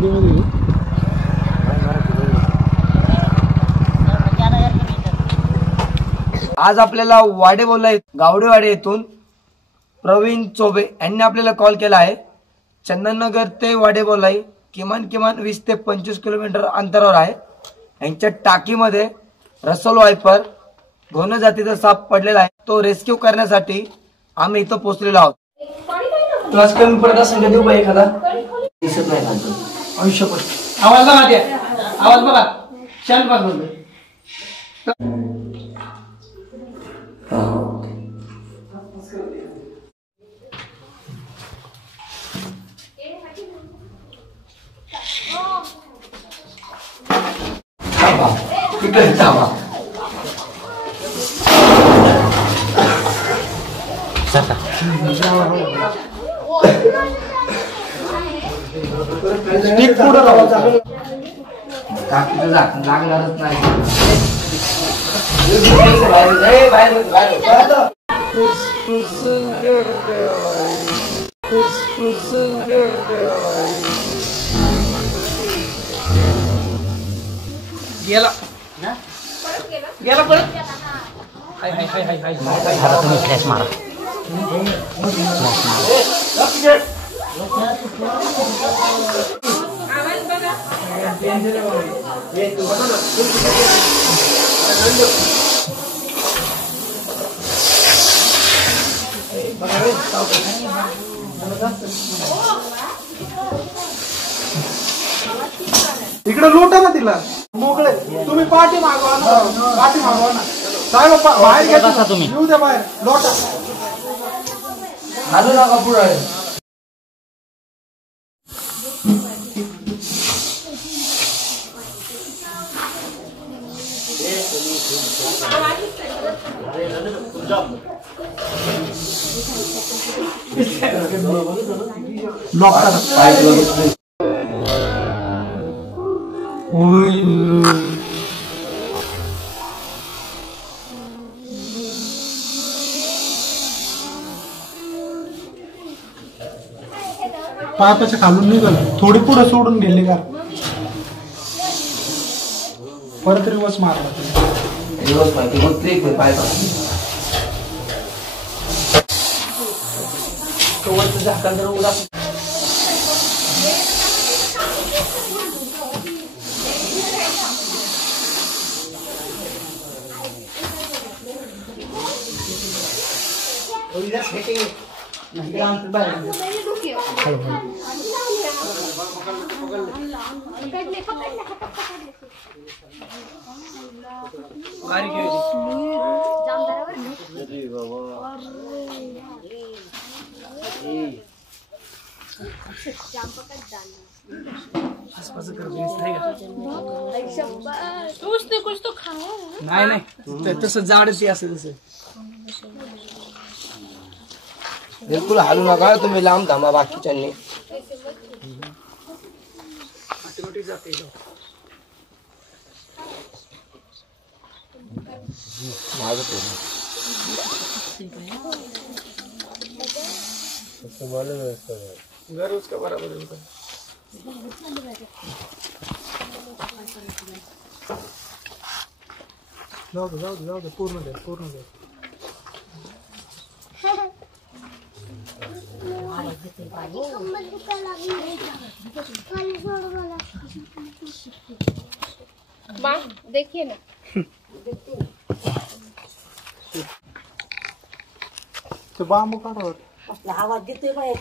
आज आपल्याला वाडे बोललाय गावडेवाडे येथून प्रवीण चोबे यांनी आपल्याला कॉल केला आहे। चंदननगर ते वाडे बोललाय किमान 20 ते 25 किलोमीटर अंतरावर आहे। यांच्या टाकीमध्ये रसल वायपर घोण जातीचा साप पडलेला आहे। तो रेस्क्यू करण्यासाठी आम्ही इथं पोहोचलेलो आहोत। क्लास कमी पडत असेल का देऊ बाई एखादा दिसत नाही खालचं आयुष्यभर आवाज बघा द्या आवाज बघा शांत बघ इकडे थांबा स्टिक पुढे लावायचं टाकीचं झाकण लागणारच नाही गेला गेला परत हाय हाय हाय हाय हाय तुम्ही फ्लॅश मारा इकडे लोटा ना तिला मोकळे तुम्ही पाठी मागवा ना साहेब बाहेर घ्या तुम्ही येऊ द्या बाहेर लोटा हालू नका पुढे पापाच्या खालून निघाल थोडी पुढे सोडून गेले का परत रिवर्स मारला रिवर्स माहिती मग ट्रिक आहे पाय वरचं झाकण जर उघडा कुछ तो खाया नाही तसं जाडच असेल तसं बिलकुल हालू नका तुम्ही लांब थांबा बाकीच्यांनी घर उसका बराबर है जाऊ दे पूर्ण दे माँ देखिए ना तो बांबू काढा आवाज देतोय बाय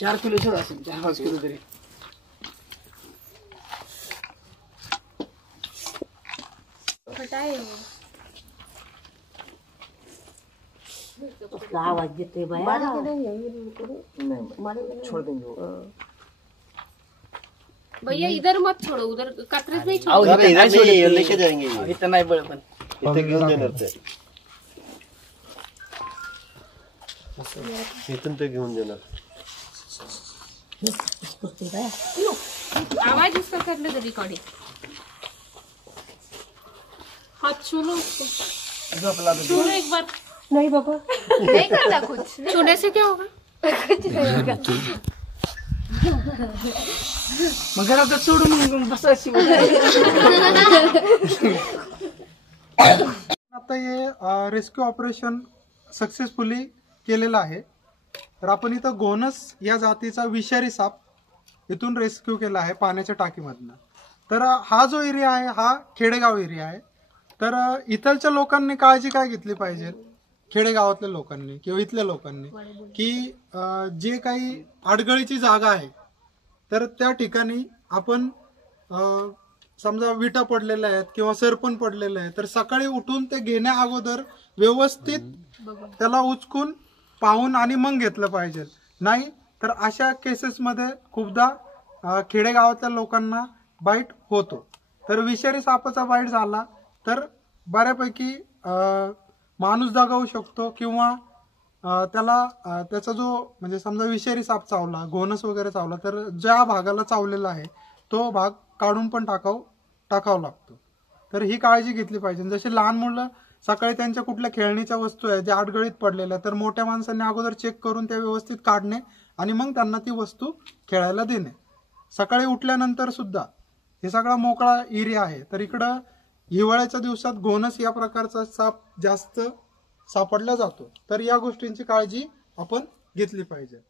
4 किलो असेल 4-5 किलो तरी आवाज देतोय बाय छोड़ देंगे भैया इधर मत छोड़ो उधर कतरे नहीं छोड़ो लेके जाएंगे इतना नहीं बड़े पण इथे घेऊन देणार ते इथून ते घेऊन देणार आवाज इसका कर ले तो रिकॉर्डिंग हाथ छूलो छूलो एक बार नाही बाबा नहीं करना कुछ छूने से क्या होगा कुछ नहीं होगा मग घरात सोडून बसायची. आता हे रेस्क्यू ऑपरेशन सक्सेसफुली केलेलं आहे. तर आपण इथं घोणस या जातीचा विषारी साप इथून रेस्क्यू केला आहे पाण्याच्या टाकीमधनं. तर हा जो एरिया आहे हा खेडेगाव एरिया आहे. तर इथलच्या लोकांनी काळजी काय घेतली पाहिजे, खेडेगावातल्या लोकांनी किंवा इथल्या लोकांनी, की जे काही अडगळीची जागा आहे तर त्या ठिकाणी आपण समजा विटा पडलेल्या आहेत किंवा सरपण पडलेलं आहे तर सकाळी उठून ते घेण्या अगोदर व्यवस्थित त्याला उचकून पाहून आणि मग घेतलं पाहिजे. नाही तर अशा केसेसमध्ये खूपदा खेडेगावातल्या लोकांना बाईट होतो. तर विषारी सापाचा बाईट झाला तर बऱ्यापैकी माणूस दगावू शकतो किंवा त्याचा जो म्हणजे समजा विषारी साप चावला, घोणस वगैरे चावला तर ज्या भागाला चावलेला आहे तो भाग काढून पण टाकावा लागतो. तर ही काळजी घेतली पाहिजे. जसे लहान मुलं सकाळी त्यांच्या कुठल्या खेळणीच्या वस्तू आहे ज्या अडगळीत पडलेल्या तर मोठ्या माणसांनी अगोदर चेक करून त्या व्यवस्थित काढणे आणि मग त्यांना ती वस्तू खेळायला देणे. सकाळी उठल्यानंतर सुद्धा हे सगळा मोकळा एरिया आहे तर इकडं हिवाळ्याच्या दिवसात घोणस या प्रकारचा साप जास्त सापडला जातो. तर या गोष्टींची काळजी आपण घेतली पाहिजे.